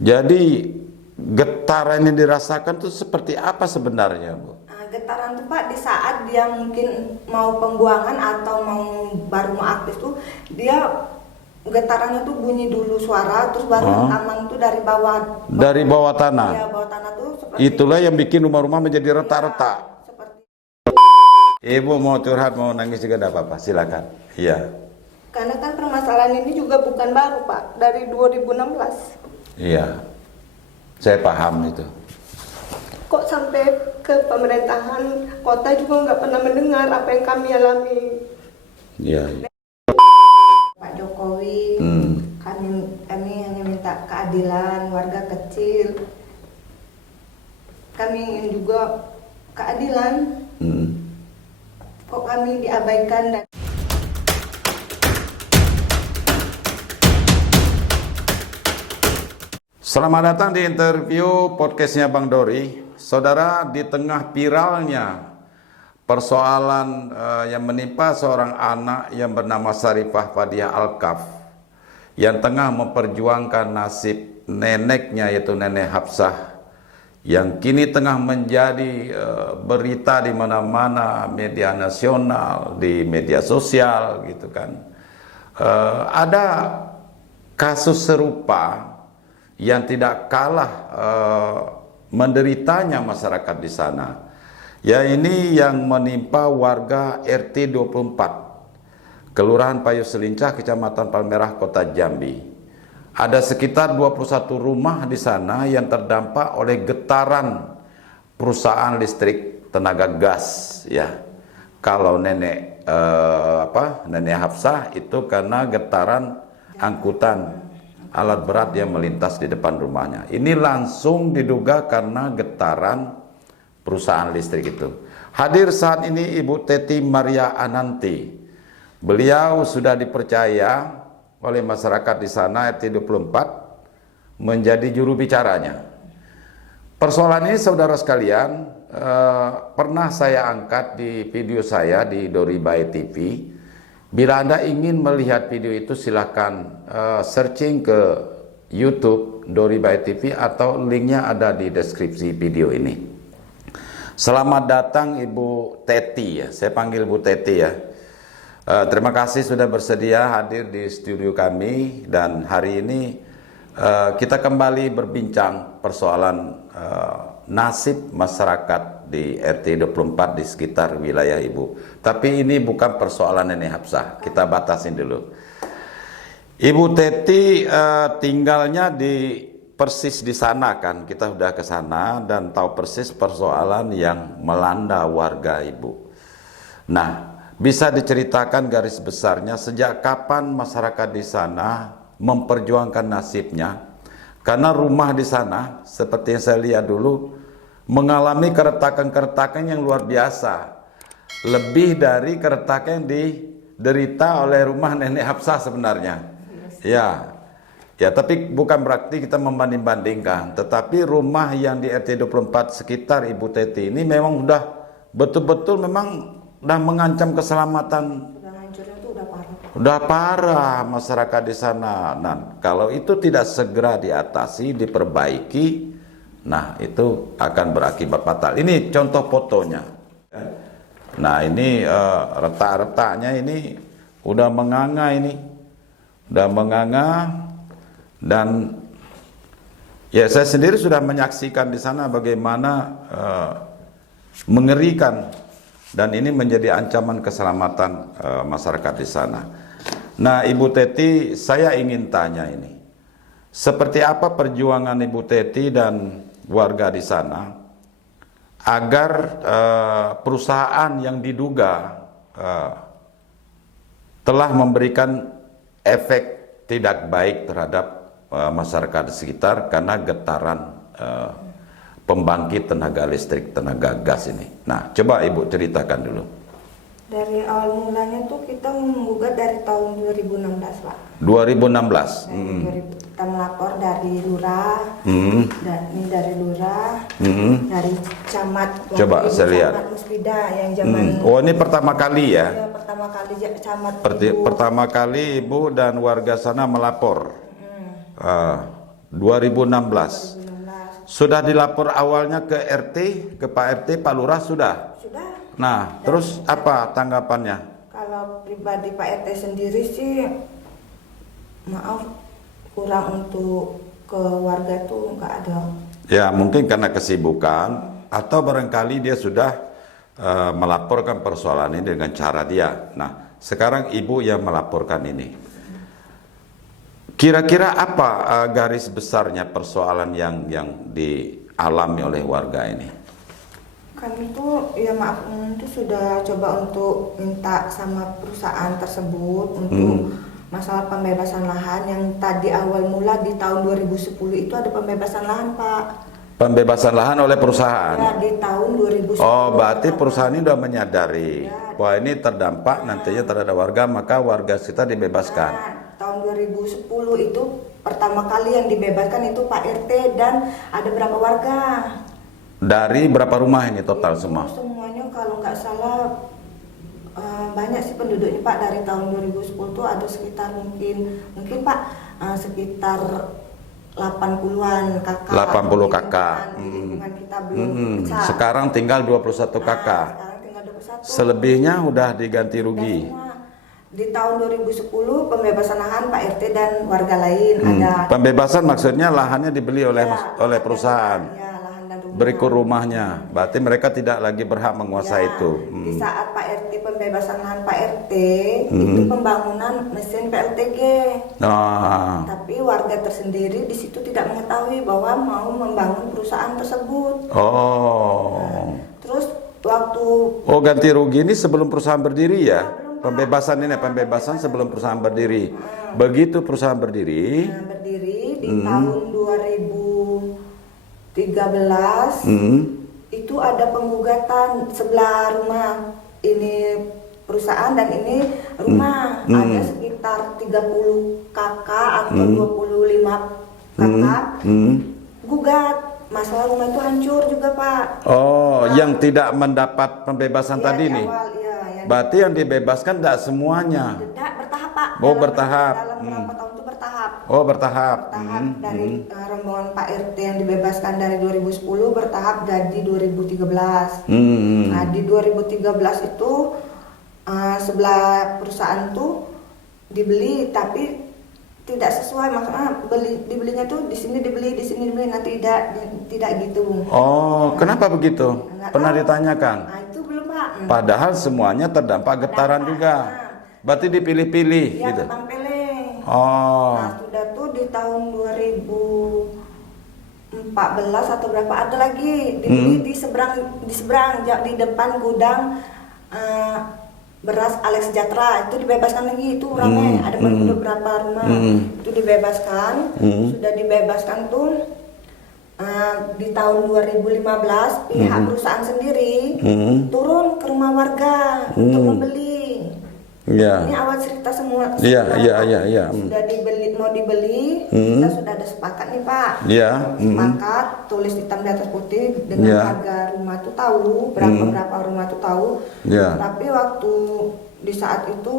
Jadi getaran yang dirasakan itu seperti apa sebenarnya, Bu? Getaran tuh Pak di saat dia mungkin mau pembuangan atau baru mau aktif tuh dia getarannya tuh bunyi dulu suara terus baru rekaman tuh dari bawah. Dari bawah tanah. Iya, bawah tanah tuh seperti Itulah yang bikin rumah-rumah menjadi retak-retak. ya, seperti. Ibu mau curhat, mau nangis juga tidak apa-apa, silakan. Iya. Karena kan permasalahan ini juga bukan baru Pak, dari 2016. Iya. Saya paham itu. Kok sampai ke pemerintahan kota juga nggak pernah mendengar apa yang kami alami. Iya. Pak Jokowi, kami hanya minta keadilan warga kecil. Kami ingin juga keadilan. Kok kami diabaikan dan Selamat datang di interview podcastnya Bang Dori. Saudara, di tengah viralnya persoalan yang menimpa seorang anak yang bernama Sarifah Fadiah Alkaf yang tengah memperjuangkan nasib neneknya, yaitu Nenek Hapsah, yang kini tengah menjadi berita di mana-mana, media nasional, di media sosial gitu kan. Ada kasus serupa yang tidak kalah menderitanya masyarakat di sana. Ya, ini yang menimpa warga RT 24 Kelurahan Payo Selincah, Kecamatan Palmerah, Kota Jambi. Ada sekitar 21 rumah di sana yang terdampak oleh getaran perusahaan listrik tenaga gas, ya. Kalau Nenek Hapsah itu karena getaran angkutan alat berat yang melintas di depan rumahnya. Ini langsung diduga karena getaran perusahaan listrik itu. Hadir saat ini Ibu Teti Maria Ananti. Beliau sudah dipercaya oleh masyarakat di sana RT 24 menjadi juru bicaranya. Persoalan ini saudara sekalian pernah saya angkat di video saya di Dori Bae TV. Bila Anda ingin melihat video itu silahkan searching ke YouTube Dori Bae TV atau linknya ada di deskripsi video ini. Selamat datang Ibu Teti, ya. Saya panggil Bu Teti, ya. Terima kasih sudah bersedia hadir di studio kami, dan hari ini kita kembali berbincang persoalan nasib masyarakat di RT 24 di sekitar wilayah Ibu. Tapi ini bukan persoalan Nenek Hapsah, kita batasin dulu. Ibu Teti tinggalnya persis di sana kan, kita sudah ke sana dan tahu persis persoalan yang melanda warga Ibu. Nah, bisa diceritakan garis besarnya sejak kapan masyarakat di sana memperjuangkan nasibnya? Karena rumah di sana, seperti yang saya lihat dulu, mengalami keretakan-keretakan yang luar biasa. Lebih dari keretakan yang diderita oleh rumah Nenek Hapsah sebenarnya. Ya, tapi bukan berarti kita membanding-bandingkan. Tetapi rumah yang di RT 24 sekitar Ibu Teti ini memang udah betul-betul memang udah mengancam keselamatan. Udah parah masyarakat di sana. Nah, kalau itu tidak segera diatasi, diperbaiki, nah itu akan berakibat fatal. Ini contoh fotonya. Nah, ini retak-retaknya ini udah menganga ini. Udah menganga, dan ya saya sendiri sudah menyaksikan di sana bagaimana mengerikan, dan ini menjadi ancaman keselamatan masyarakat di sana. Nah, Ibu Teti, saya ingin tanya ini, seperti apa perjuangan Ibu Teti dan warga di sana agar perusahaan yang diduga telah memberikan efek tidak baik terhadap masyarakat di sekitar karena getaran pembangkit tenaga listrik, tenaga gas ini. Nah, coba Ibu ceritakan dulu. Dari awal mulanya tuh kita menggugat dari tahun 2016 Pak. 2016. Kita melapor dari lurah, dari lurah, dari camat. Coba saya lihat. Camat Muspida yang zaman. Oh, ini pertama kali ya? Ya, pertama kali camat. Pertama kali Ibu dan warga sana melapor. 2016. 2016. Sudah dilapor awalnya ke RT, ke Pak RT, Pak Lurah sudah. Sudah. Nah, terus apa tanggapannya? Kalau pribadi Pak RT sendiri sih, maaf, kurang untuk ke warga tuh nggak ada. Ya, mungkin karena kesibukan atau barangkali dia sudah melaporkan persoalan ini dengan cara dia. Nah, sekarang ibu yang melaporkan ini. Kira-kira apa garis besarnya persoalan yang dialami oleh warga ini? Kami tuh ya maaf itu sudah coba untuk minta sama perusahaan tersebut untuk masalah pembebasan lahan yang tadi awal mula di tahun 2010 itu ada pembebasan lahan, Pak. Pembebasan lahan oleh perusahaan? Ya, di tahun 2010. Oh, berarti perusahaan ini sudah menyadari ya, bahwa ini terdampak nantinya terhadap warga, maka warga kita dibebaskan. Nah, tahun 2010 itu pertama kali yang dibebaskan itu Pak RT dan ada berapa warga? Dari berapa rumah ini total Itu semua? semuanya kalau nggak salah banyak sih penduduknya Pak. Dari tahun 2010 tuh ada sekitar mungkin Pak sekitar 80-an kakak. 80 kakak. Lingkungan kita belum pecah. Sekarang tinggal 21 kakak. Sekarang tinggal 21. Selebihnya udah diganti rugi. Di tahun 2010 pembebasan lahan Pak RT dan warga lain ada. Pembebasan maksudnya lahannya dibeli oleh Ya, perusahaan. Ya, lahan dan rumah. Berikut rumahnya. Berarti mereka tidak lagi berhak menguasai Ya, itu. Di saat Pak RT pembebasan lahan Pak RT itu pembangunan mesin PLTG. Nah, Tapi warga tersendiri di situ tidak mengetahui bahwa mau membangun perusahaan tersebut. oh. Terus waktu Oh, ganti rugi ini sebelum perusahaan berdiri ya? belum, Pak. Pembebasan ini, pembebasan sebelum perusahaan berdiri. Begitu perusahaan berdiri, berdiri di tahun 2013 itu ada penggugatan sebelah rumah ini perusahaan dan ini rumah ada sekitar 30 kakak atau 25 kakak gugat masalah rumah itu hancur juga Pak. oh, yang tidak mendapat pembebasan Ya, tadi di nih. awal, ya, yang Berarti yang dibebaskan tidak semuanya. tidak bertahap Pak. Oh, bertahap. Dalam berapa tahun itu bertahap. Oh, bertahap. Bertahap dari rombongan Pak RT yang dibebaskan dari 2010 bertahap jadi 2013. Nah, di 2013 itu sebelah perusahaan tuh dibeli tapi tidak sesuai, makanya dibelinya tuh di sini dibeli nanti tidak gitu. Oh, kenapa begitu? Nggak Pernah tahu. ditanyakan? Nah, itu belum Pak. Padahal semuanya terdampak getaran juga. Berarti dipilih-pilih Ya, gitu. Bang Pele. Oh. Nah, sudah tuh di tahun 2014 atau berapa ada lagi dibeli di seberang di depan gudang beras Alex Sejahtera itu dibebaskan lagi itu ramai ada beberapa rumah itu dibebaskan sudah dibebaskan tuh di tahun 2015 pihak perusahaan sendiri turun ke rumah warga untuk membeli. Ya. Ini awal cerita semua. Iya. Sudah mau dibeli, kita sudah ada sepakat nih Pak. Iya. Sepakat, tulis hitam di atas putih dengan Iya. harga rumah tuh tahu, berapa rumah tuh tahu. Iya. Tapi waktu di saat itu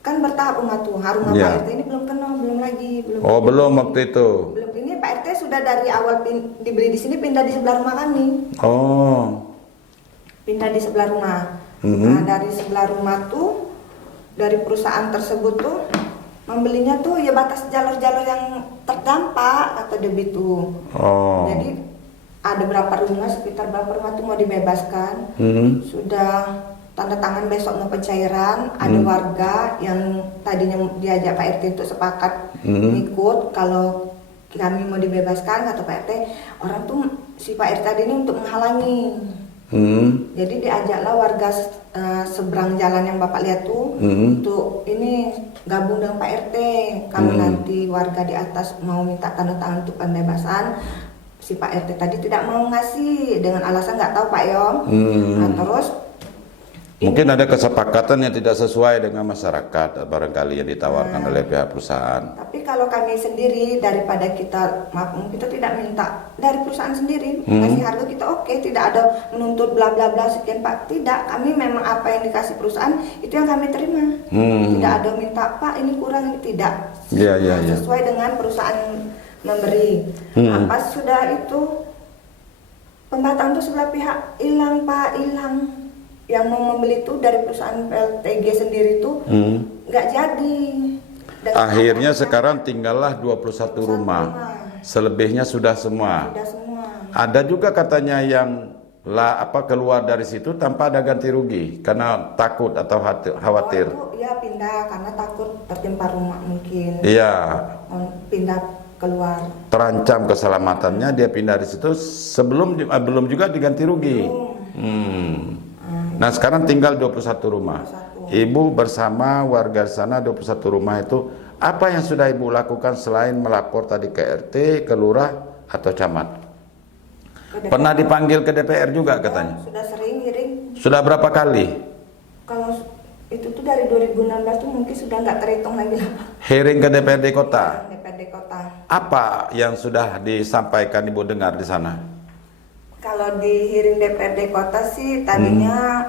kan bertahap rumah tuh, rumah Iya. Pak RT ini belum kenal, belum lagi. Oh, belum waktu itu. Belum ini Pak RT sudah dari awal dibeli di sini pindah di sebelah rumah kami. Oh. Pindah di sebelah rumah. Nah, dari sebelah rumah tuh dari perusahaan tersebut tuh membelinya tuh ya batas jalur-jalur yang terdampak atau begitu. Oh. Jadi ada berapa rumah, sekitar berapa rumah tuh mau dibebaskan. Sudah tanda tangan besok mau pencairan. Ada warga yang tadinya diajak Pak RT untuk sepakat ikut kalau kami mau dibebaskan kata Pak RT, orang tuh si Pak RT tadi ini untuk menghalangi. Jadi diajaklah warga seberang jalan yang Bapak lihat tuh untuk ini gabung dengan Pak RT. Kalau nanti warga di atas mau minta tanda tangan untuk pembebasan, si Pak RT tadi tidak mau ngasih dengan alasan nggak tahu Pak Yom. Nah, terus Mungkin ada kesepakatan yang tidak sesuai dengan masyarakat barangkali yang ditawarkan oleh pihak perusahaan. Tapi kalau kami sendiri daripada kita tidak minta dari perusahaan sendiri kasih harga kita oke, tidak ada menuntut bla bla bla sekian Pak, tidak, kami memang apa yang dikasih perusahaan itu yang kami terima. Tidak ada minta Pak ini kurang, ini tidak. Iya. Sesuai dengan perusahaan memberi. Nah, pas sudah itu pembataan itu sebelah pihak hilang Pak, hilang. Yang mau membeli itu dari perusahaan PLTG sendiri itu nggak jadi. Dan Akhirnya sekarang tinggallah 21 rumah. Selebihnya sudah semua. sudah semua. Ada juga katanya yang keluar dari situ tanpa ada ganti rugi karena takut atau khawatir. Oh, itu ya pindah karena takut tertimpa rumah mungkin. Iya, Pindah keluar. terancam keselamatannya dia pindah di situ belum juga diganti rugi. Nah, sekarang tinggal 21 rumah. 21. Ibu bersama warga di sana 21 rumah itu, apa yang sudah Ibu lakukan selain melapor tadi ke RT, ke lurah atau camat? Pernah dipanggil ke DPR juga katanya? Sudah sering hearing. Sudah berapa kali? Kalau itu tuh dari 2016 tuh mungkin sudah nggak terhitung lagi lah Pak. Hearing ke DPRD Kota. DPRD Kota. Apa yang sudah disampaikan Ibu dengar di sana? Kalau di hearing DPRD Kota sih tadinya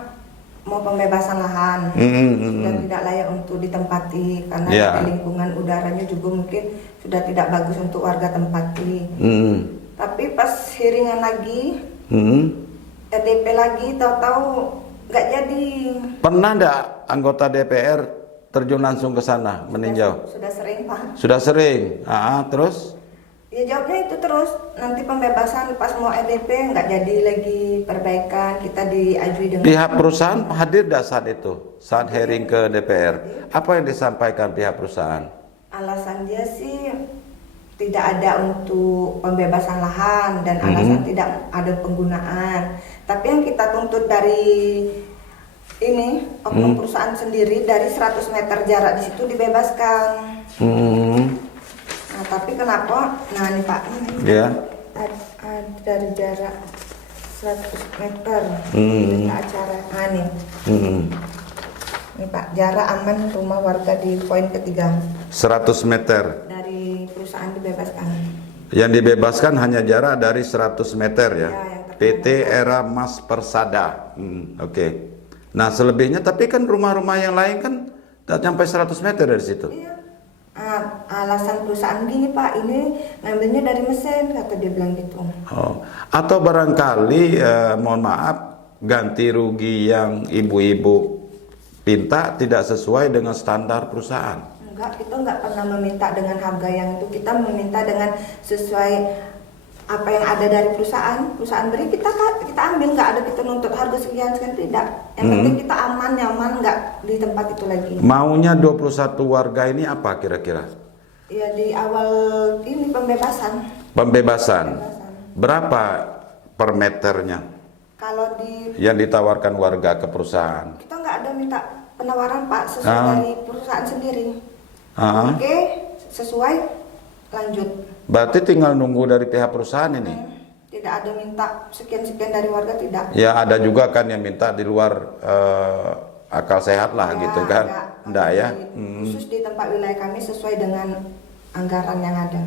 mau pembebasan lahan. Sudah tidak layak untuk ditempati karena dari lingkungan udaranya juga mungkin sudah tidak bagus untuk warga tempati. Tapi pas hearingan lagi, RDP lagi, tahu-tahu nggak jadi. Pernah enggak anggota DPR terjun langsung ke sana meninjau? Sudah sering Pak. Sudah sering. Terus? Ya jawabnya itu terus. Nanti pembebasan pas mau RDP nggak jadi lagi perbaikan, kita diajui dengan. Pihak perusahaan hadir dah saat itu, saat hearing ke DPR. Apa yang disampaikan pihak perusahaan? Alasan dia sih tidak ada untuk pembebasan lahan dan alasan tidak ada penggunaan. Tapi yang kita tuntut dari ini oknum perusahaan sendiri dari 100 meter jarak di situ dibebaskan. Nah, tapi kenapa? Nah, ini Pak. Ya. Dari jarak 100 meter berita acara. Nah, nih. Ini Pak, jarak aman rumah warga di poin ketiga. 100 meter. Dari perusahaan dibebaskan. Yang dibebaskan hanya jarak dari 100 meter ya. Ya, yang PT Era Mas Persada. Oke. Nah, selebihnya tapi kan rumah-rumah yang lain kan tak sampai 100 meter dari situ. Iya. Alasan perusahaan gini Pak, ini ngambilnya dari mesin, kata dia bilang gitu. Atau barangkali mohon maaf, ganti rugi yang ibu-ibu pinta tidak sesuai dengan standar perusahaan. Enggak, kita enggak pernah meminta dengan harga yang itu, kita meminta dengan sesuai apa yang ada dari perusahaan beri kita ambil, nggak ada kita nuntut harga sekian tidak. Yang penting kita aman, nyaman, nggak di tempat itu lagi. Maunya 21 warga ini apa kira-kira? Ya di awal ini Pembebasan. Berapa per meternya? Kalau yang ditawarkan warga ke perusahaan? Kita nggak ada minta penawaran Pak, sesuai dari perusahaan sendiri. Oke, sesuai, lanjut. Berarti tinggal nunggu dari pihak perusahaan ini? Tidak ada minta sekian-sekian dari warga, tidak. Ya ada juga kan yang minta di luar akal sehat lah Ya, gitu kan? Enggak ya? Khusus di tempat wilayah kami sesuai dengan anggaran yang ada.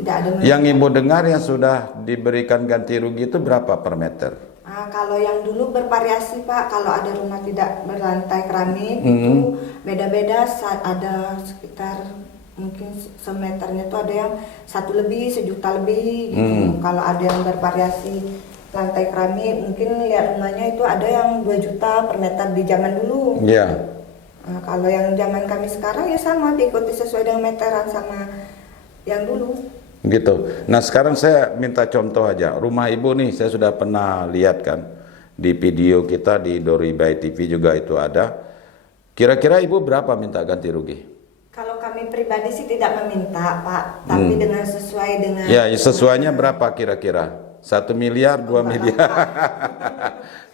Tidak ada yang Ibu dengar yang sudah diberikan ganti rugi itu berapa per meter? Kalau yang dulu bervariasi Pak, kalau ada rumah tidak berlantai keramik itu beda-beda, ada sekitar mungkin semeternya tuh ada yang 1 lebih, 1 juta lebih gitu. Kalau ada yang bervariasi lantai keramik, mungkin lihat rumahnya itu ada yang 2 juta per meter di zaman dulu. Iya. Nah, kalau yang zaman kami sekarang ya sama, diikuti sesuai dengan meteran sama yang dulu. Gitu. Nah sekarang saya minta contoh aja. Rumah Ibu nih saya sudah pernah lihat kan di video kita di Dori by TV juga itu ada. Kira-kira Ibu berapa minta ganti rugi? Kalau kami pribadi sih tidak meminta Pak, tapi dengan sesuai dengan. Ya sesuainya berapa kira-kira? 1 miliar, 2 miliar.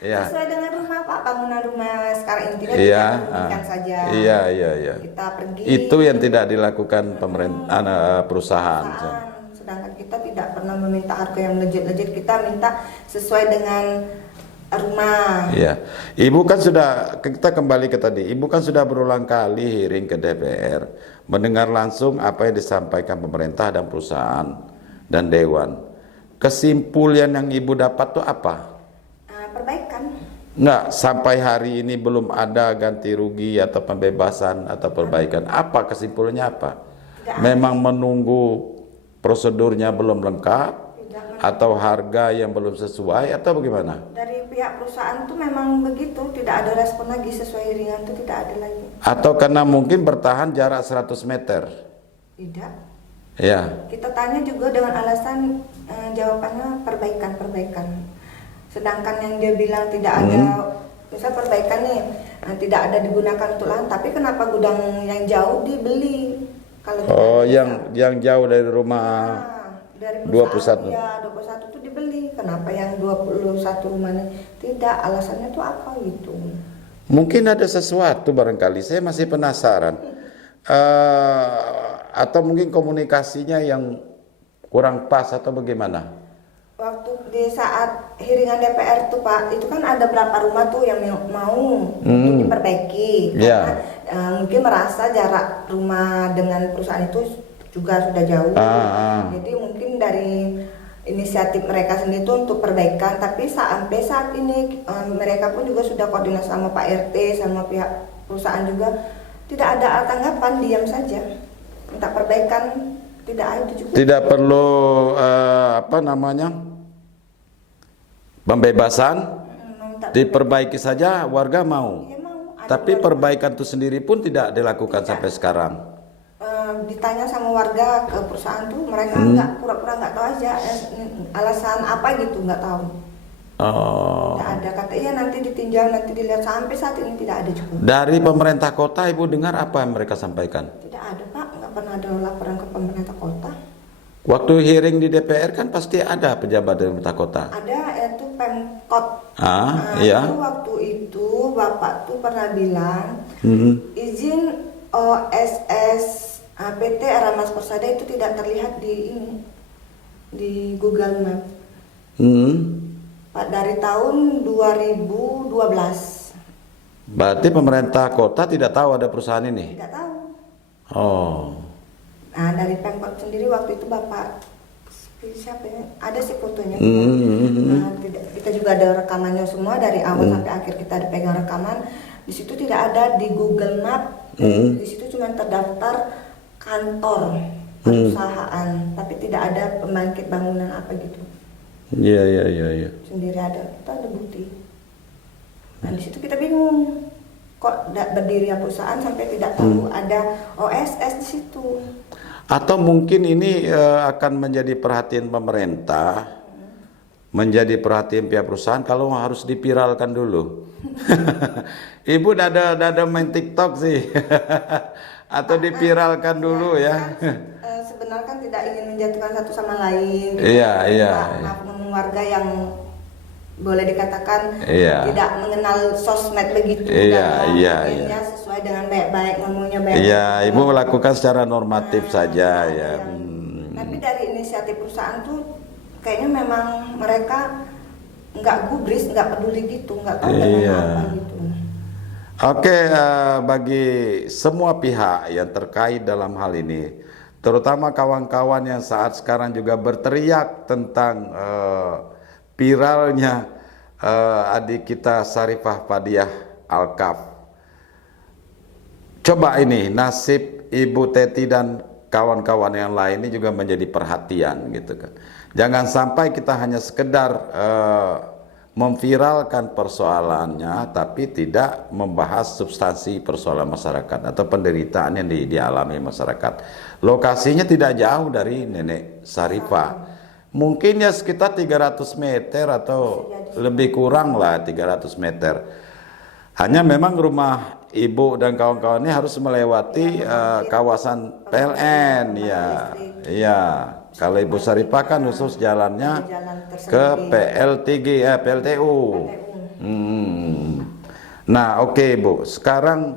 Ya. Sesuai dengan rumah Pak, bangunan rumah sekarang ini tidak dirugikan saja. Iya. Kita pergi. Itu yang tidak dilakukan pemerintah perusahaan. Sedangkan kita tidak pernah meminta harga yang legit-legit, kita minta sesuai dengan rumah. Iya. Ibu kan sudah, kita kembali ke tadi, Ibu kan sudah berulang kali hearing ke DPR, mendengar langsung apa yang disampaikan pemerintah dan perusahaan dan dewan. Kesimpulan yang Ibu dapat tuh apa? Perbaikan. Enggak, sampai hari ini belum ada ganti rugi atau pembebasan atau perbaikan. Apa kesimpulannya apa? Memang menunggu prosedurnya belum lengkap, Tidak, atau harga yang belum sesuai, atau bagaimana? dari pihak perusahaan tuh memang begitu, tidak ada respon lagi sesuai hiringan itu tidak ada lagi. Atau karena mungkin bertahan jarak 100 meter? Tidak. Ya. Kita tanya juga dengan alasan jawabannya perbaikan. Sedangkan yang dia bilang tidak ada, misal perbaikan nih, tidak ada digunakan untuk lahan, tapi kenapa gudang yang jauh dibeli? Kalau Oh, tidak bisa. yang jauh dari rumah. Dari 21. Ya, 21 itu dibeli. Kenapa yang 21 rumahnya tidak? Alasannya tuh apa gitu? Mungkin ada sesuatu barangkali, saya masih penasaran. Atau mungkin komunikasinya yang kurang pas atau bagaimana? Waktu di saat hiringan DPR tuh Pak, itu kan ada berapa rumah tuh yang mau untuk diperbaiki. Ya. Karena mungkin merasa jarak rumah dengan perusahaan itu juga sudah jauh. Jadi mungkin dari inisiatif mereka sendiri itu untuk perbaikan, tapi sampai saat ini mereka pun juga sudah koordinasi sama Pak RT sama pihak perusahaan juga, tidak ada tanggapan, diam saja. Minta perbaikan tidak ada juga. Tidak perlu pembebasan, diperbaiki saja, warga mau. Iya, mau. Ada Tapi warga. perbaikan itu sendiri pun tidak dilakukan sampai sekarang. Ditanya sama warga ke perusahaan tuh, mereka nggak, pura-pura nggak tahu aja alasan apa gitu, nggak tahu. Oh. Tidak ada, kata iya nanti ditinjau, nanti dilihat, sampai saat ini tidak ada juga. Dari pemerintah kota, Ibu dengar apa yang mereka sampaikan? Tidak ada Pak, nggak pernah ada laporan ke pemerintah kota. Waktu hearing di DPR kan pasti ada pejabat dari pemerintah kota. Ada itu Pemkot. Iya. Itu waktu itu Bapak tuh pernah bilang izin OSS PT Aramas Persada itu tidak terlihat di Google Map. Pak, dari tahun 2012. Berarti pemerintah kota tidak tahu ada perusahaan ini? Tidak tahu. Oh. Nah, dari Pemkot sendiri waktu itu Bapak siapa ya? Ada sih fotonya. Nah, kita juga ada rekamannya semua dari awal sampai akhir, kita ada pegang rekaman. Di situ tidak ada di Google Map. Di situ cuma terdaftar kantor perusahaan, tapi tidak ada pembangkit bangunan apa gitu. Iya. Sendiri ada, kita ada bukti. Nah, di situ kita bingung. Kok berdiri perusahaan sampai tidak tahu ada OSS di situ. Atau mungkin ini akan menjadi perhatian pemerintah, menjadi perhatian pihak perusahaan kalau harus dipiralkan dulu. Ibu ada main TikTok sih. Atau dipiralkan dulu ya. Sebenarnya kan tidak ingin menjatuhkan satu sama lain. Iya. Warga yang boleh dikatakan Iya. tidak mengenal sosmed begitu. Iya. Akhirnya sesuai dengan baik-baik, ngomongnya baik. Iya, Ibu melakukan secara normatif saja ya. Tapi dari inisiatif perusahaan tuh kayaknya memang mereka nggak gubris, nggak peduli gitu, nggak tahu dengan apa gitu. Oke, bagi semua pihak yang terkait dalam hal ini, terutama kawan-kawan yang saat sekarang juga berteriak tentang viralnya adik kita Sarifah Padiah Alkaf. Coba ini nasib Ibu Teti dan kawan-kawan yang lain ini juga menjadi perhatian gitu kan. Jangan sampai kita hanya sekedar memviralkan persoalannya tapi tidak membahas substansi persoalan masyarakat atau penderitaan yang dialami masyarakat. Lokasinya tidak jauh dari Nenek Sarifah. Mungkin ya sekitar 300 meter atau lebih kurang lah 300 meter. Hanya memang rumah Ibu dan kawan-kawannya harus melewati kawasan PLN ya. Iya. Kalau Ibu Sarifah kan khusus jalannya ke PLTU. Nah, oke Ibu. Sekarang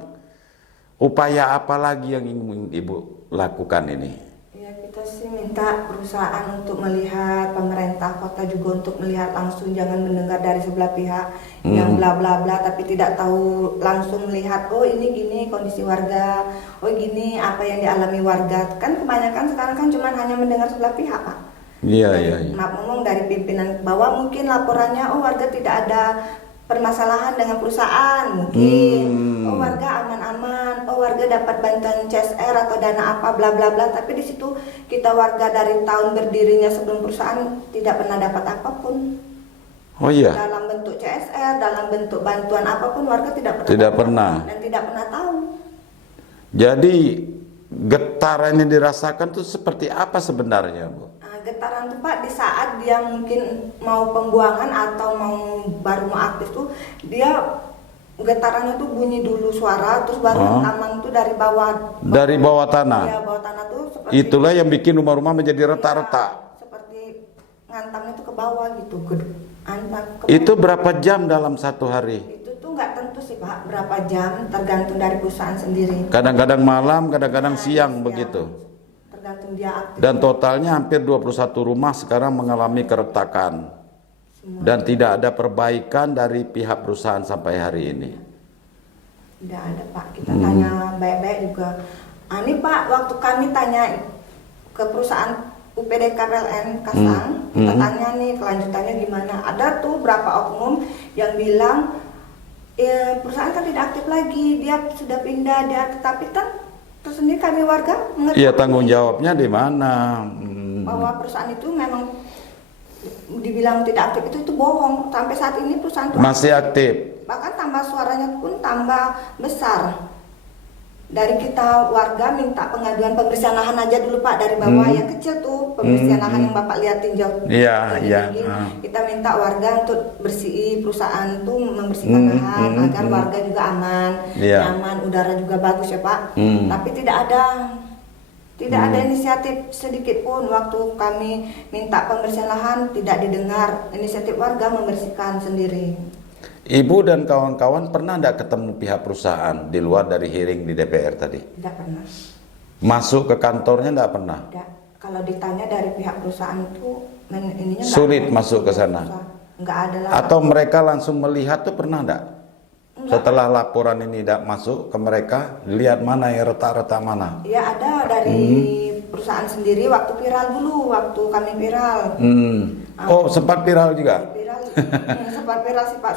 upaya apa lagi yang ingin Ibu lakukan ini? Ya, kita sih minta perusahaan untuk melihat, pemerintah kota juga untuk melihat langsung, jangan mendengar dari sebelah pihak yang bla bla bla tapi tidak tahu langsung melihat, oh ini gini kondisi warga, oh gini apa yang dialami warga. Kan kebanyakan sekarang kan cuma hanya mendengar sebelah pihak Pak. Iya. Maaf ngomong dari pimpinan bawah mungkin laporannya, oh warga tidak ada permasalahan dengan perusahaan mungkin, oh warga aman-aman, oh warga dapat bantuan CSR atau dana apa bla bla bla, tapi di situ kita warga dari tahun berdirinya sebelum perusahaan tidak pernah dapat apapun. Oh iya. Dalam bentuk CSR, dalam bentuk bantuan apapun warga tidak pernah. Tidak pernah. Dan tidak pernah tahu. Jadi getaran yang dirasakan tuh seperti apa sebenarnya, Bu? Getaran tuh Pak di saat dia mungkin mau pembuangan atau baru mau aktif tuh dia getarannya tuh bunyi dulu suara, terus baru hantaman tuh dari bawah. Dari bawah tanah. Ya, bawah tanah tuh seperti Itulah yang bikin rumah-rumah menjadi retak-retak. ya, seperti ngantamnya tuh ke bawah gitu, antam ke Itu berapa jam dalam satu hari? Itu tuh nggak tentu sih Pak, berapa jam tergantung dari perusahaan sendiri. Kadang-kadang malam, kadang-kadang siang begitu. Tergantung dia aktif. Dan totalnya hampir 21 rumah sekarang mengalami keretakan. Dan tidak ada perbaikan dari pihak perusahaan sampai hari ini. Tidak ada Pak, kita tanya baik-baik juga. Ini Pak, waktu kami tanya ke perusahaan UPDK PLN Kasang, kita tanya nih kelanjutannya gimana. Ada tuh berapa oknum yang bilang perusahaan kan tidak aktif lagi, dia sudah pindah, tapi kan tersendiri kami warga mengerti. Iya, tanggung jawabnya di mana? Bahwa perusahaan itu memang dibilang tidak aktif itu bohong. Sampai saat ini perusahaan itu Masih aktif. bahkan tambah suaranya pun tambah besar. Dari kita warga minta pengaduan pembersihan lahan aja dulu Pak, dari bawah yang kecil tuh pembersihan lahan yang Bapak lihat tinjau. Iya, iya. Kita minta warga untuk bersih perusahaan tuh membersihkan lahan agar warga juga aman, nyaman, udara juga bagus ya Pak. Tapi tidak ada inisiatif sedikit pun. Waktu kami minta pembersihan lahan tidak didengar, inisiatif warga membersihkan sendiri. Ibu dan kawan-kawan pernah tidak ketemu pihak perusahaan di luar dari hearing di DPR tadi? Tidak pernah. Masuk ke kantornya tidak pernah? Tidak. Kalau ditanya dari pihak perusahaan itu ininya Sulit masuk ke sana? Enggak ada lah. Atau mereka langsung melihat tuh pernah enggak? Setelah laporan ini tidak masuk ke mereka, lihat mana yang retak-retak mana? Ya ada dari perusahaan sendiri waktu viral dulu, waktu kami viral. Oh, sempat viral juga? Sempat viral sih Pak,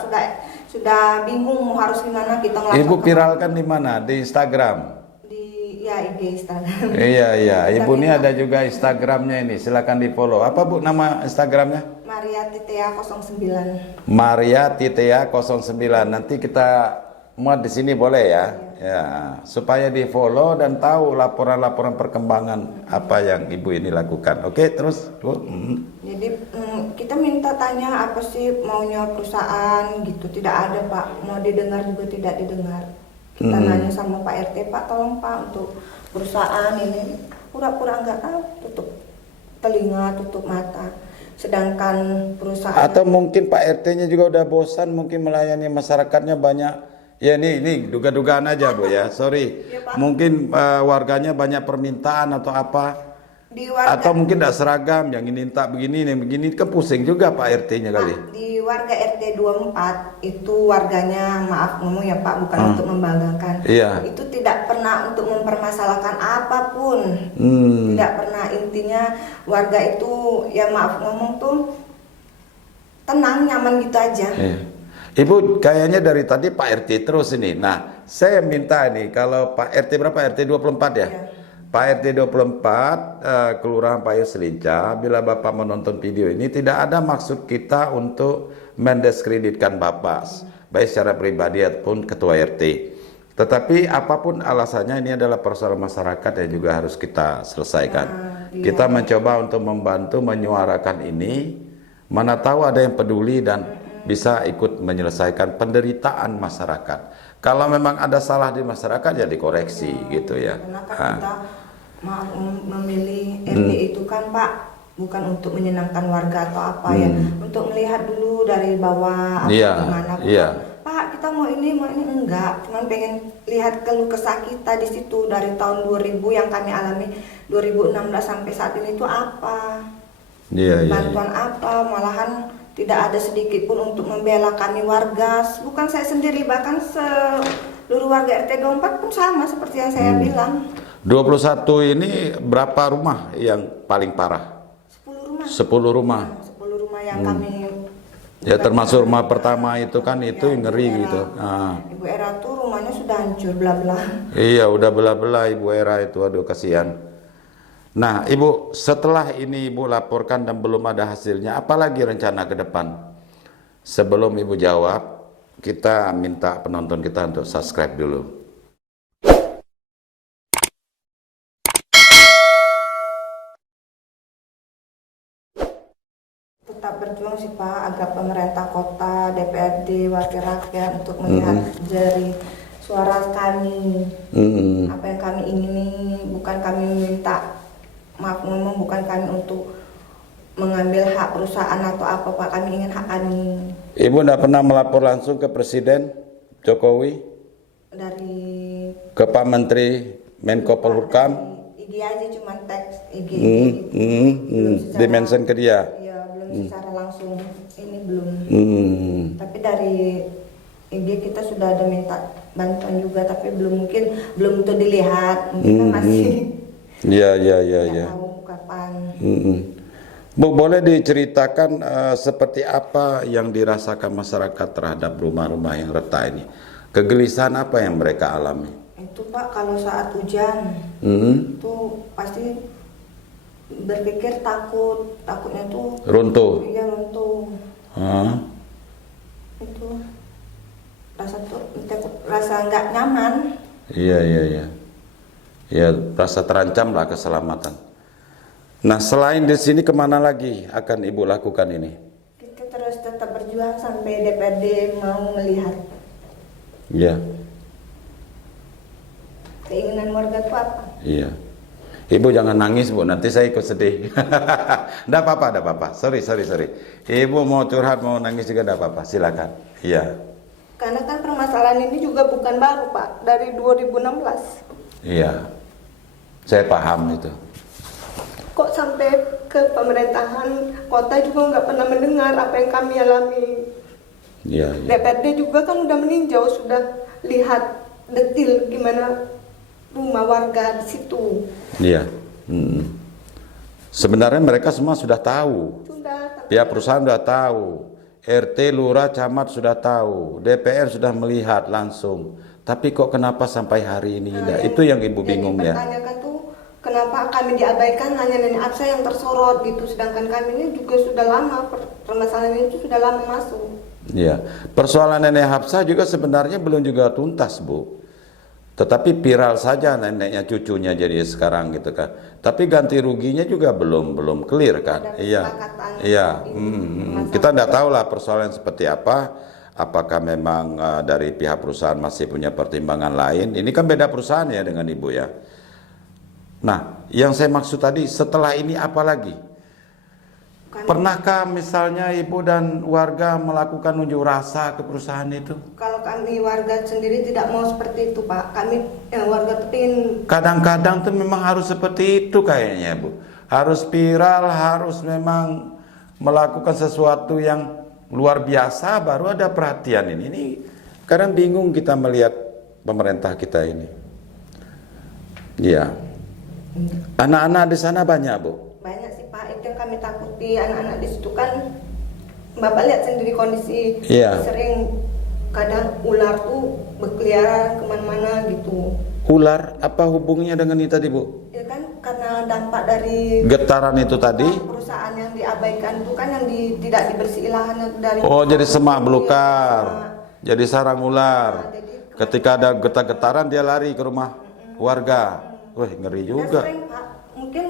sudah bingung mau harus gimana kita ngelakuin. Ibu viralkan di mana? Di Instagram? Di IG Instagram. Iya, ibu ini ada juga Instagramnya ini, silakan di follow. Apa Bu nama Instagramnya? Maria Titea 09. Maria Titea 09. Nanti kita muat di sini boleh ya? Ya, supaya di follow dan tahu laporan-laporan perkembangan apa yang ibu ini lakukan. Oke, terus Bu. Jadi kita minta tanya apa sih maunya perusahaan gitu, tidak ada Pak. Mau didengar juga tidak didengar. Kita nanya sama Pak RT, Pak tolong Pak untuk perusahaan ini, pura-pura nggak tahu, tutup telinga, tutup mata. Sedangkan perusahaan Atau mungkin Pak RT-nya juga udah bosan mungkin melayani masyarakatnya banyak. Ya ini duga-dugaan aja Bu ya, sorry. Ya, Pak. Mungkin warganya banyak permintaan atau apa. di warga Atau mungkin tidak seragam, yang ini minta begini, yang begini, kan pusing juga Pak RT-nya kali. di warga RT 24 itu warganya, maaf ngomong ya Pak, bukan untuk membanggakan. Iya. Itu tidak pernah untuk mempermasalahkan apapun. Tidak pernah, intinya warga itu ya maaf ngomong tuh tenang, nyaman gitu aja. Iya. Ibu kayaknya dari tadi Pak RT terus ini. Nah, saya minta nih kalau Pak RT berapa? RT 24 ya? Iya. Pak RT 24 Kelurahan Payo Selinca, bila Bapak menonton video ini tidak ada maksud kita untuk mendiskreditkan Bapak baik secara pribadi ataupun ketua RT. Tetapi apapun alasannya, ini adalah persoalan masyarakat yang juga harus kita selesaikan. Kita mencoba untuk membantu menyuarakan ini, mana tahu ada yang peduli dan bisa ikut menyelesaikan penderitaan masyarakat. Kalau memang ada salah di masyarakat ya dikoreksi gitu ya. Karena kan kita memilih RT itu kan Pak bukan untuk menyenangkan warga atau apa ya, untuk melihat dulu dari bawah apa gimana. Pak kita mau ini enggak, cuman pengen lihat keluh kesah kita di situ dari tahun 2000 yang kami alami 2016 sampai saat ini itu apa. Bantuan apa, malahan tidak ada sedikit pun untuk membela kami warga, bukan saya sendiri, bahkan seluruh warga RT 24 pun sama seperti yang saya bilang. 21 ini berapa rumah yang paling parah? 10 rumah. 10 rumah yang kami ya termasuk rumah pertama itu kan itu ya, ngeri Ibu gitu. Ibu Era tuh rumah semuanya sudah hancur belah-belah. Iya, udah belah-belah Ibu Era itu, aduh kasihan. Nah, Ibu, setelah ini Ibu laporkan dan belum ada hasilnya, apalagi rencana ke depan? Sebelum Ibu jawab, kita minta penonton kita untuk subscribe dulu. Tetap berjuang sih Pak, agar pemerintah kota, DPRD, wakil rakyat untuk melihat dari suara kami. Apa yang kami ingini, bukan kami minta, maaf ngomong, bukan kami untuk mengambil hak perusahaan atau apa Pak, kami ingin hak kami. Ibu tidak pernah melapor langsung ke Presiden Jokowi? Dari Ke Pak Menteri Menko Polhukam? IG aja, cuma teks IG. Dimention ke dia? Iya, belum secara langsung, ini belum. Tapi dari IG kita sudah ada minta bantuan juga, tapi mungkin belum untuk dilihat, mungkin kan masih Iya. tahu kapan. Bu, boleh diceritakan seperti apa yang dirasakan masyarakat terhadap rumah-rumah yang retak ini? Kegelisahan apa yang mereka alami? Itu Pak, kalau saat hujan itu pasti berpikir takutnya tuh Runtuh? iya runtuh. Itu rasa nggak nyaman. Iya. Ya, rasa terancam lah keselamatan. Nah, selain di sini kemana lagi akan Ibu lakukan ini? Kita terus tetap berjuang sampai DPRD mau melihat. Iya. Keinginan warga itu apa? Iya. Ibu jangan nangis Bu, nanti saya ikut sedih. Nggak apa-apa. Sorry. Ibu mau curhat, mau nangis juga nggak apa-apa, silakan. Iya. Karena kan permasalahan ini juga bukan baru Pak, dari 2016. Iya. Saya paham itu. Kok sampai ke pemerintahan kota juga nggak pernah mendengar apa yang kami alami. Iya. DPRD juga kan udah meninjau, sudah lihat detil gimana rumah warga di situ. Iya. Sebenarnya mereka semua sudah tahu. Pihak perusahaan sudah tahu. RT, lurah, camat sudah tahu. DPR sudah melihat langsung. Tapi kok kenapa sampai hari ini? Itu yang Ibu bingung ya. Pertanyakan tuh kenapa kami diabaikan, hanya nenek Absa yang tersorot gitu. Sedangkan kami ini juga sudah lama, permasalahan ini sudah lama masuk. Iya. Persoalan nenek Hafsah juga sebenarnya belum juga tuntas Bu. Tetapi viral saja neneknya, cucunya jadi sekarang gitu kan. Tapi ganti ruginya juga belum clear kan. Iya. Kita tidak tahu lah persoalan seperti apa. Apakah memang dari pihak perusahaan masih punya pertimbangan lain? Ini kan beda perusahaan ya dengan Ibu ya. Nah, yang saya maksud tadi, setelah ini apa lagi? Pernahkah misalnya Ibu dan warga melakukan unjuk rasa ke perusahaan itu? Kalau kami warga sendiri tidak mau seperti itu Pak. Kami warga tuh ingin. Kadang-kadang tuh memang harus seperti itu kayaknya Bu. Harus viral, harus memang melakukan sesuatu yang luar biasa baru ada perhatian ini. Ini kadang bingung kita melihat pemerintah kita ini. Iya. Anak-anak di sana banyak Bu. Banyak sih Pak, itu yang kami takuti. Anak-anak di situ kan, Bapak lihat sendiri kondisi. Sering kadang ular tuh berkeliaran kemana-mana gitu. Ular apa hubungannya dengan ini tadi Bu? Ya kan karena dampak dari getaran itu tadi. Perusahaan yang diabaikan itu kan yang tidak dibersih lahannya dari. Oh, jadi semak belukar, jadi sarang ular. Ketika ada getar-getaran dia lari ke rumah warga. Wah, ngeri juga. Sering, Pak. Mungkin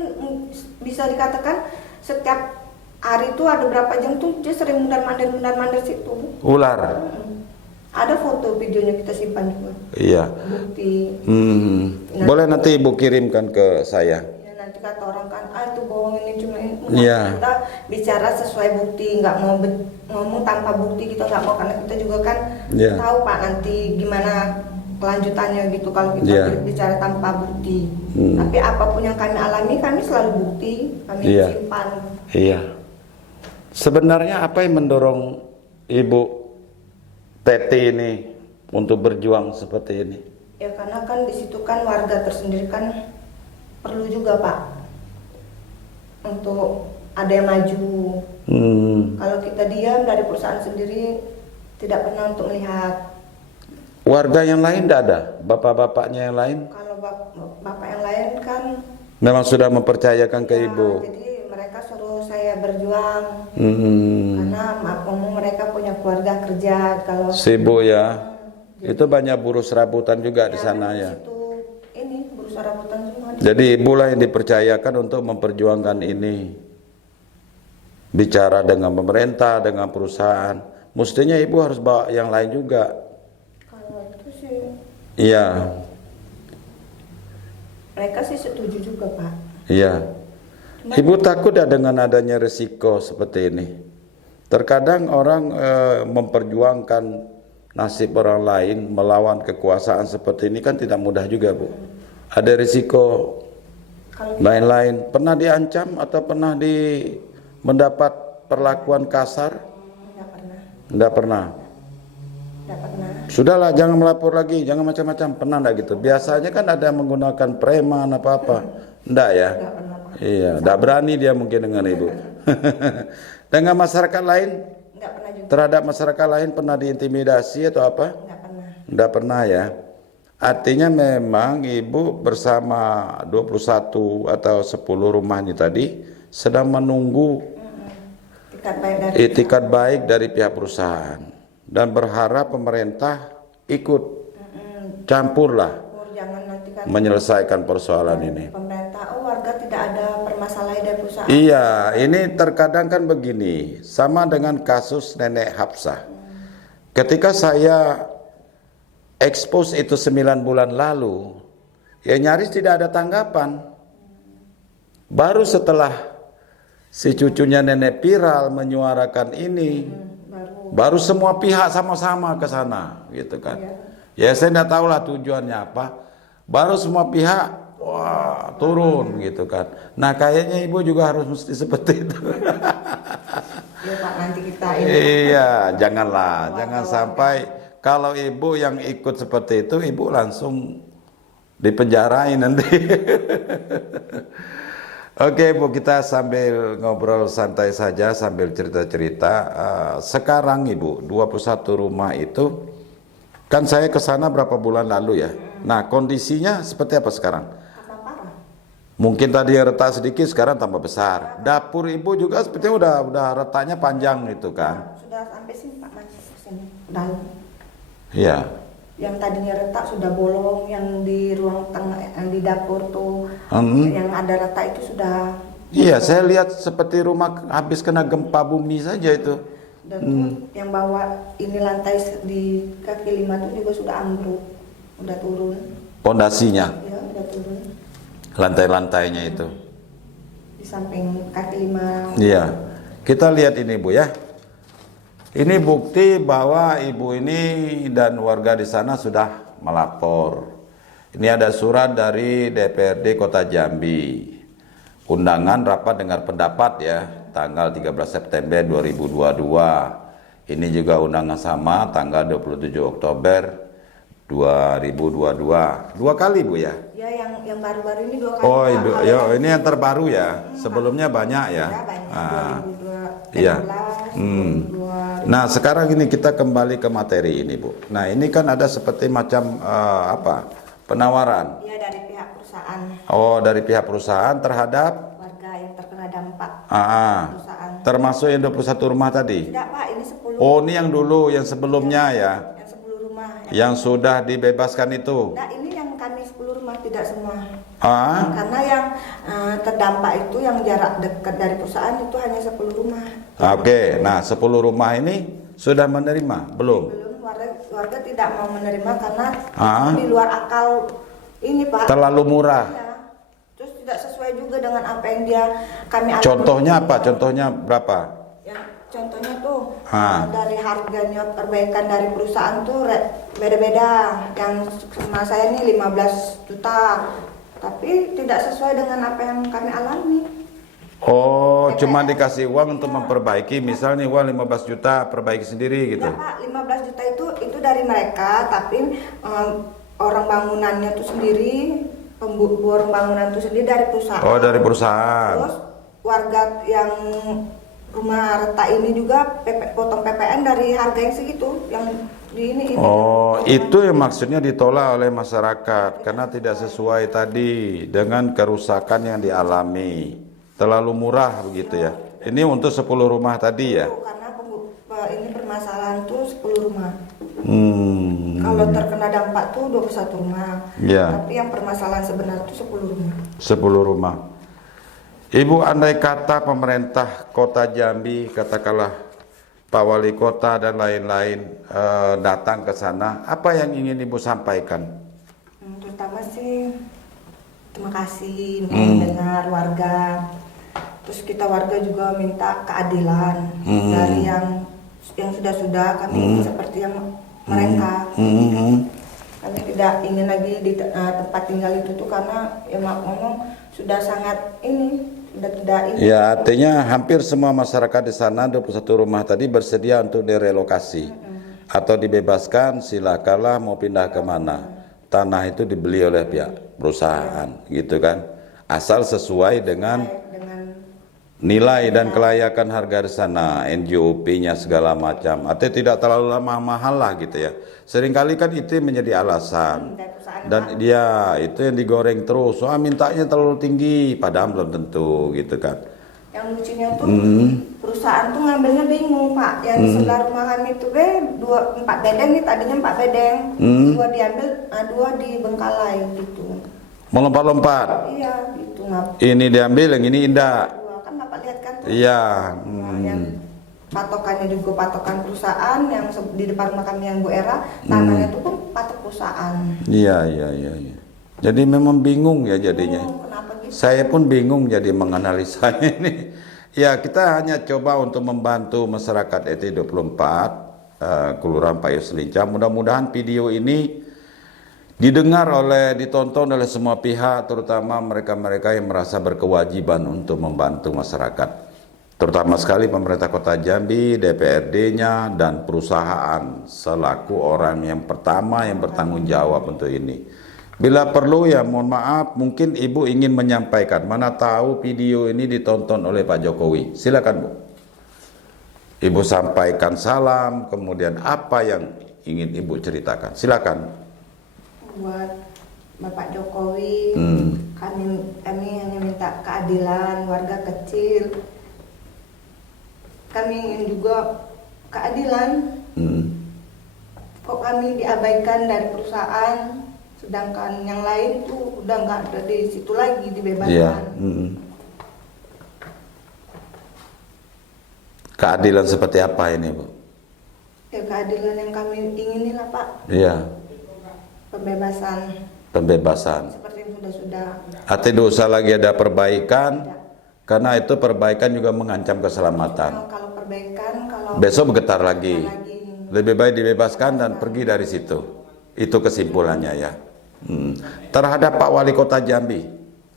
bisa dikatakan setiap hari itu ada berapa jam tuh dia sering mundar-mandir situ. Ular. Ada foto videonya kita simpan juga. Iya. Bukti. Boleh nanti Ibu kirimkan ke saya. Ya, nanti kata orang kan, itu bohong ini cuma ini. Iya. Kita bicara sesuai bukti, nggak mau ngomong tanpa bukti, kita nggak mau, karena kita juga kan tahu Pak nanti gimana kelanjutannya gitu kalau kita bicara tanpa bukti. Tapi apapun yang kami alami, kami selalu bukti, kami simpan. Iya. Sebenarnya apa yang mendorong Ibu Teti ini untuk berjuang seperti ini? Ya karena kan di situ kan warga tersendiri kan perlu juga Pak untuk ada yang maju. Kalau kita diam dari perusahaan sendiri tidak pernah untuk melihat. Warga yang lain tidak ada? Bapak-bapaknya yang lain? Kalau bapak yang lain kan Memang sudah mempercayakan ke ya, ibu? jadi mereka suruh saya berjuang. Hmm. Karena maaf umum mereka punya keluarga kerja. Kalau Sibuk ya. Itu banyak buruh serabutan juga di sana di ya. situ ini berusaha rambutan semua. Jadi ibulah yang dipercayakan untuk memperjuangkan ini. Bicara dengan pemerintah, dengan perusahaan. Mestinya ibu harus bawa yang lain juga. Kalau itu sih Iya, mereka sih setuju juga Pak. iya. Ibu takut ya dengan adanya risiko seperti ini. Terkadang orang memperjuangkan nasib orang lain melawan kekuasaan seperti ini kan tidak mudah juga, Bu. Ada risiko Kalau lain-lain. Pernah diancam atau pernah mendapat perlakuan kasar? nggak pernah, Tidak pernah. nggak pernah. Sudahlah, jangan melapor lagi, jangan macam-macam. Pernah enggak gitu? Biasanya kan ada yang menggunakan preman apa-apa. Enggak ya? Nggak pernah Pak. Iya, enggak berani dia mungkin dengan ibu. Dengan masyarakat lain, Nggak pernah juga. terhadap masyarakat lain pernah diintimidasi atau apa? Nggak pernah. Enggak pernah ya. Artinya memang ibu bersama 21 atau 10 rumah ini tadi sedang menunggu Itikat baik dari itikat baik dari pihak perusahaan dan berharap pemerintah ikut campurlah jangan nanti kan menyelesaikan persoalan ini. pemerintah warga tidak ada permasalahan dari perusahaan. Iya, ini terkadang kan begini, sama dengan kasus Nenek Hapsah. Ketika saya expose itu 9 bulan lalu, ya nyaris tidak ada tanggapan. Baru setelah si cucunya nenek viral menyuarakan ini, baru semua pihak sama-sama ke sana, gitu kan. Ya saya tidak tahu lah tujuannya apa. Baru semua pihak wah turun gitu kan. Nah kayaknya ibu juga harus mesti seperti itu. Ya Pak, nanti kita ini. Iya, janganlah, jangan sampai kalau ibu yang ikut seperti itu, ibu langsung dipenjarain nanti. Oke Bu, kita sambil ngobrol santai saja, sambil cerita-cerita. Sekarang Ibu, 21 rumah itu, kan saya ke sana berapa bulan lalu ya. Nah, kondisinya seperti apa sekarang? Apa parah? Mungkin tadi retak sedikit, sekarang tambah besar. Dapur Ibu juga sepertinya udah retaknya panjang gitu kan. Sudah sampai sini Pak, Mas, sini dalam. Iya. Yang tadinya retak sudah bolong, yang di ruang tengah, yang di dapur tuh, yang ada retak itu sudah. Iya, saya lihat seperti rumah habis kena gempa bumi saja itu. Dan tuh yang bawa ini lantai di kaki 5 itu juga sudah ambruk, udah turun. Pondasinya, Ya, udah turun. lantai-lantainya itu. Di samping kaki 5. Iya, kita lihat ini Bu ya. Ini bukti bahwa ibu ini dan warga di sana sudah melapor. Ini ada surat dari DPRD Kota Jambi. Undangan rapat dengar pendapat ya, tanggal 13 September 2022. Ini juga undangan sama tanggal 27 Oktober 2022. 2 kali Bu ya? Ya, yang baru-baru ini 2 kali. Oh, Pak. ibu, Kalau ini yang terbaru ya. Sebelumnya banyak ya. ya banyak, Ah, 2016, iya. 2022. Nah, sekarang ini kita kembali ke materi ini, Bu. Nah, ini kan ada seperti macam penawaran. Ya, dari pihak perusahaan, Oh, dari pihak perusahaan terhadap warga yang terkena dampak perusahaan. termasuk yang 21 rumah tadi. Tidak Pak, ini 10. Oh, ini yang dulu, yang sebelumnya ya. Yang 10 rumah. Yang sudah dibebaskan itu. Nah, ini yang kami 10 rumah, tidak semua. Ah, Karena yang terdampak itu yang jarak dekat dari perusahaan itu hanya 10 rumah. oke. Nah, 10 rumah ini sudah menerima? Belum? Belum, warga tidak mau menerima karena Ah. di luar akal ini Pak. Terlalu murah. Ya. Terus tidak sesuai juga dengan apa yang kami alami. Contohnya apa? Contohnya berapa? Ya, contohnya tuh Ah. dari harganya perbaikan dari perusahaan tuh beda-beda. Yang sama saya ini 15 juta, tapi tidak sesuai dengan apa yang kami alami. Oh, cuma dikasih uang untuk memperbaiki, misalnya uang 15 juta perbaiki sendiri gitu. Ya Pak, 15 juta itu dari mereka, tapi orang bangunannya tuh sendiri, pembuat bangunan itu sendiri dari perusahaan. Oh, dari perusahaan. Terus warga yang rumah retak ini juga potong PPN dari harga yang segitu yang di ini. Oh, itu yang maksudnya ditolak oleh masyarakat karena tidak sesuai tadi dengan kerusakan yang dialami. Terlalu murah begitu ya. Ini untuk 10 rumah tadi ya. Karena ini permasalahan tuh 10 rumah. Kalau terkena dampak tuh 21 rumah. Ya. Tapi yang permasalahan sebenarnya tuh 10 rumah. 10 rumah. Ibu, andai kata pemerintah Kota Jambi, katakanlah Pak Wali Kota dan lain-lain datang ke sana, apa yang ingin Ibu sampaikan? Terutama sih terima kasih mendengar warga. Terus kita warga juga minta keadilan dari yang sudah-sudah kami seperti yang mereka. Kami tidak ingin lagi di tempat tinggal itu tuh karena ya ngomong sudah sangat ini sudah tidak ini. Ya, artinya hampir semua masyarakat di sana 21 rumah tadi bersedia untuk direlokasi atau dibebaskan, silakanlah mau pindah ke mana. Tanah itu dibeli oleh pihak perusahaan, gitu kan. Asal sesuai dengan nilai dan kelayakan harga di sana, NJOP-nya segala macam. Artinya tidak terlalu mahal lah gitu ya. Seringkali kan itu menjadi alasan. Dan dia itu yang digoreng terus. Soal mintanya terlalu tinggi, padahal belum tentu gitu kan. Yang lucunya tuh perusahaan tuh ngambilnya bingung Pak. Yang di sebelah rumah kami itu 4 bedeng nih, tadinya 4 bedeng. 2 diambil, 2 di Bengkalai gitu. Melompat-lompat. Iya gitu ngap. Ini diambil, yang ini indah. Kan Bapak lihat kan tuh. Iya. Yang patokannya juga patokan perusahaan, yang di depan rumah kami yang Bu Era, tanahnya itu pun patok perusahaan. Iya. Jadi memang bingung ya jadinya. Kenapa gitu? Saya pun bingung jadi menganalisanya ini. Ya, kita hanya coba untuk membantu masyarakat RT 24 Kelurahan Payo Selincah. Mudah-mudahan video ini ditonton oleh semua pihak, terutama mereka-mereka yang merasa berkewajiban untuk membantu masyarakat. Terutama sekali pemerintah Kota Jambi, DPRD-nya, dan perusahaan selaku orang yang pertama yang bertanggung jawab untuk ini. Bila perlu ya mohon maaf, mungkin Ibu ingin menyampaikan, mana tahu video ini ditonton oleh Pak Jokowi. Silakan Bu. Ibu sampaikan salam, kemudian apa yang ingin Ibu ceritakan. Silakan. Buat Bapak Jokowi, kami hanya minta keadilan warga kecil. Kami ingin juga keadilan. Kok kami diabaikan dari perusahaan, sedangkan yang lain tuh udah nggak ada di situ lagi, dibebaskan. Yeah. Keadilan seperti apa ini, Bu? Ya keadilan yang kami ingin lah Pak. Iya. Pembebasan. Seperti yang sudah-sudah. Artinya tidak usah lagi ada perbaikan, karena itu perbaikan juga mengancam keselamatan. Kalau perbaikan, kalau besok bergetar lagi. Lebih baik dibebaskan dan pergi dari situ. Itu kesimpulannya ya. Terhadap Pak Wali Kota Jambi,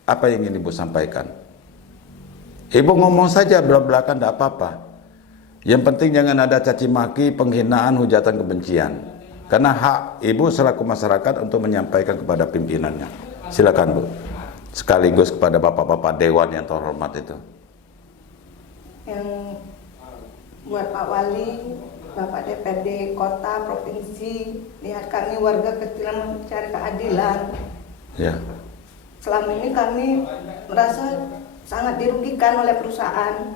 apa yang ingin Ibu sampaikan? Ibu ngomong saja belak-belakan, tidak apa-apa. Yang penting jangan ada caci maki, penghinaan, hujatan kebencian. Karena hak Ibu selaku masyarakat untuk menyampaikan kepada pimpinannya. Silakan Bu. Sekaligus kepada bapak-bapak dewan yang terhormat itu. Yang buat Pak Wali, Bapak DPRD Kota, Provinsi, lihat kami warga kecil yang mencari keadilan. Ya. Selama ini kami merasa sangat dirugikan oleh perusahaan.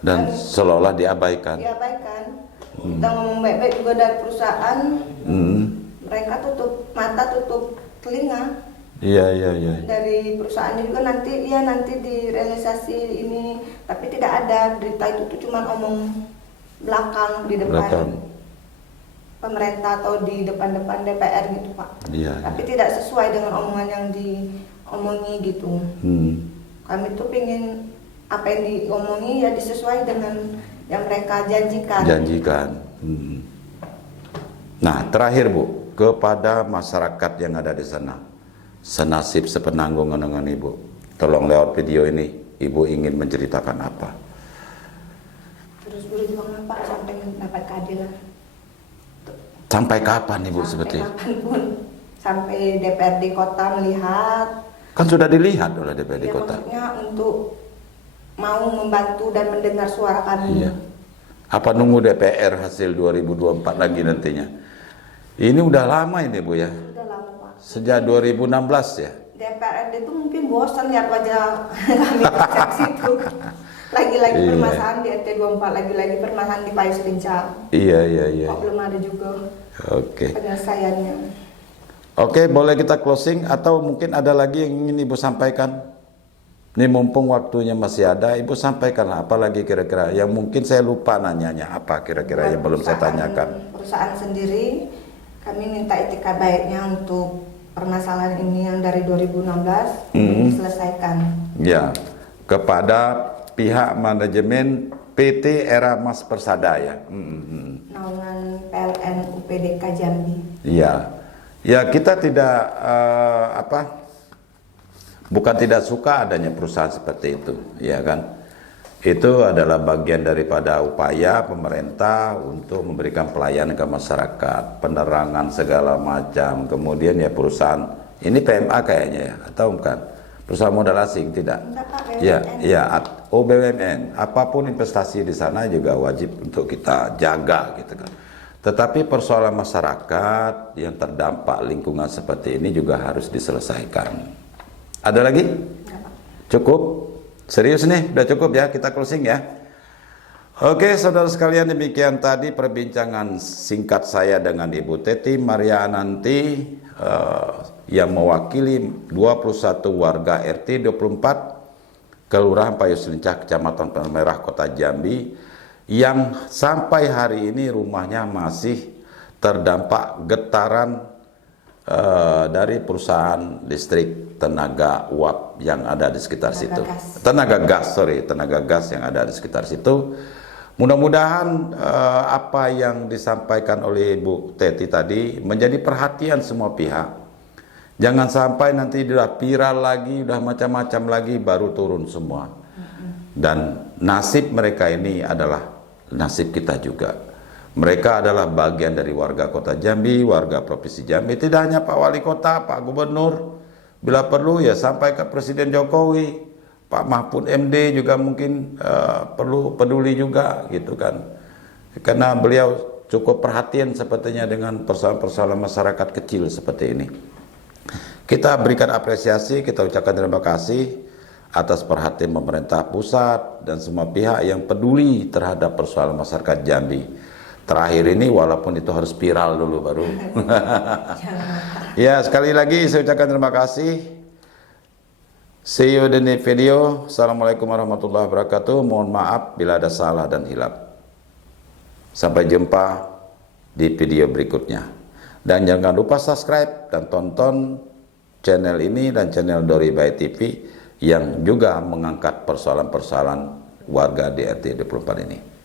Dan seolah-olah diabaikan. Kita ngomong baik-baik juga dari perusahaan. Mereka tutup mata, tutup telinga. Iya. Dari perusahaan juga nanti direalisasi ini, tapi tidak ada berita itu tuh cuma omong belakang di depan pemerintah atau di depan DPR gitu Pak. Iya. Tapi tidak sesuai dengan omongan yang diomongi gitu. Kami tuh pengen apa yang diomongi ya disesuai dengan yang mereka janjikan. Nah, terakhir Bu, kepada masyarakat yang ada di sana, senasib sepenanggungan dengan Ibu, tolong lewat video ini, Ibu ingin menceritakan apa? Terus berjuang Pak sampai mendapat keadilan. Sampai kapan Ibu Sampai seperti itu? kapanpun. Sampai DPRD Kota melihat. Kan sudah dilihat oleh DPRD Ya, Kota. maksudnya untuk mau membantu dan mendengar suara kami. Iya. Apa nunggu DPR hasil 2024 lagi nantinya? Ini udah lama ini Bu ya? Sudah lama Pak. Sejak 2016 ya? DPRD itu mungkin bosan lihat wajah kami di situ. Lagi-lagi Iya. permasalahan di RT 24, lagi-lagi permasalahan di Payu Selincah. Iya. Kok belum ada juga Oke. penyelesaiannya. Oke, boleh kita closing atau mungkin ada lagi yang ingin Ibu sampaikan? Ini mumpung waktunya masih ada, Ibu sampaikan apa lagi kira-kira yang mungkin saya lupa nanyanya apa kira-kira yang belum saya tanyakan. Perusahaan sendiri, kami minta etika baiknya untuk permasalahan ini yang dari 2016 diselesaikan. Ya, kepada pihak manajemen PT Era Mas Persada ya. Naungan PLN UPDK Jambi. Ya, kita tidak bukan tidak suka adanya perusahaan seperti itu, ya kan? Itu adalah bagian daripada upaya pemerintah untuk memberikan pelayanan ke masyarakat, penerangan segala macam. Kemudian ya perusahaan ini PMA kayaknya ya, atau bukan? Perusahaan modal asing tidak? Enggak, Pak, Ya, BUMN. Apapun investasi di sana juga wajib untuk kita jaga gitu kan. Tetapi persoalan masyarakat yang terdampak lingkungan seperti ini juga harus diselesaikan. Ada lagi? Cukup? Serius nih? Udah cukup ya? Kita closing ya? Oke, saudara sekalian, demikian tadi perbincangan singkat saya dengan Ibu Teti Maria Ananti yang mewakili 21 warga RT 24 Kelurahan Payu Selincah, Kecamatan Palmerah, Kota Jambi, yang sampai hari ini rumahnya masih terdampak getaran dari perusahaan listrik tenaga uap yang ada di sekitar situ. Tenaga gas yang ada di sekitar situ. Mudah-mudahan apa yang disampaikan oleh Ibu Teti tadi menjadi perhatian semua pihak. Jangan sampai nanti udah viral lagi, udah macam-macam lagi, baru turun semua. Dan nasib mereka ini adalah nasib kita juga. Mereka adalah bagian dari warga Kota Jambi, warga Provinsi Jambi. Tidak hanya Pak Wali Kota, Pak Gubernur, bila perlu ya sampai ke Presiden Jokowi, Pak Mahfud MD juga mungkin perlu peduli juga gitu kan. Karena beliau cukup perhatian sepertinya dengan persoalan-persoalan masyarakat kecil seperti ini. Kita berikan apresiasi, kita ucapkan terima kasih atas perhatian pemerintah pusat dan semua pihak yang peduli terhadap persoalan masyarakat Jambi. Terakhir ini walaupun itu harus viral dulu baru. Ya, sekali lagi saya ucapkan terima kasih. See you in the video. Assalamualaikum warahmatullahi wabarakatuh. Mohon maaf bila ada salah dan hilap. Sampai jumpa di video berikutnya. Dan jangan lupa subscribe dan tonton channel ini dan channel Dori by TV yang juga mengangkat persoalan-persoalan warga di RT 24 ini.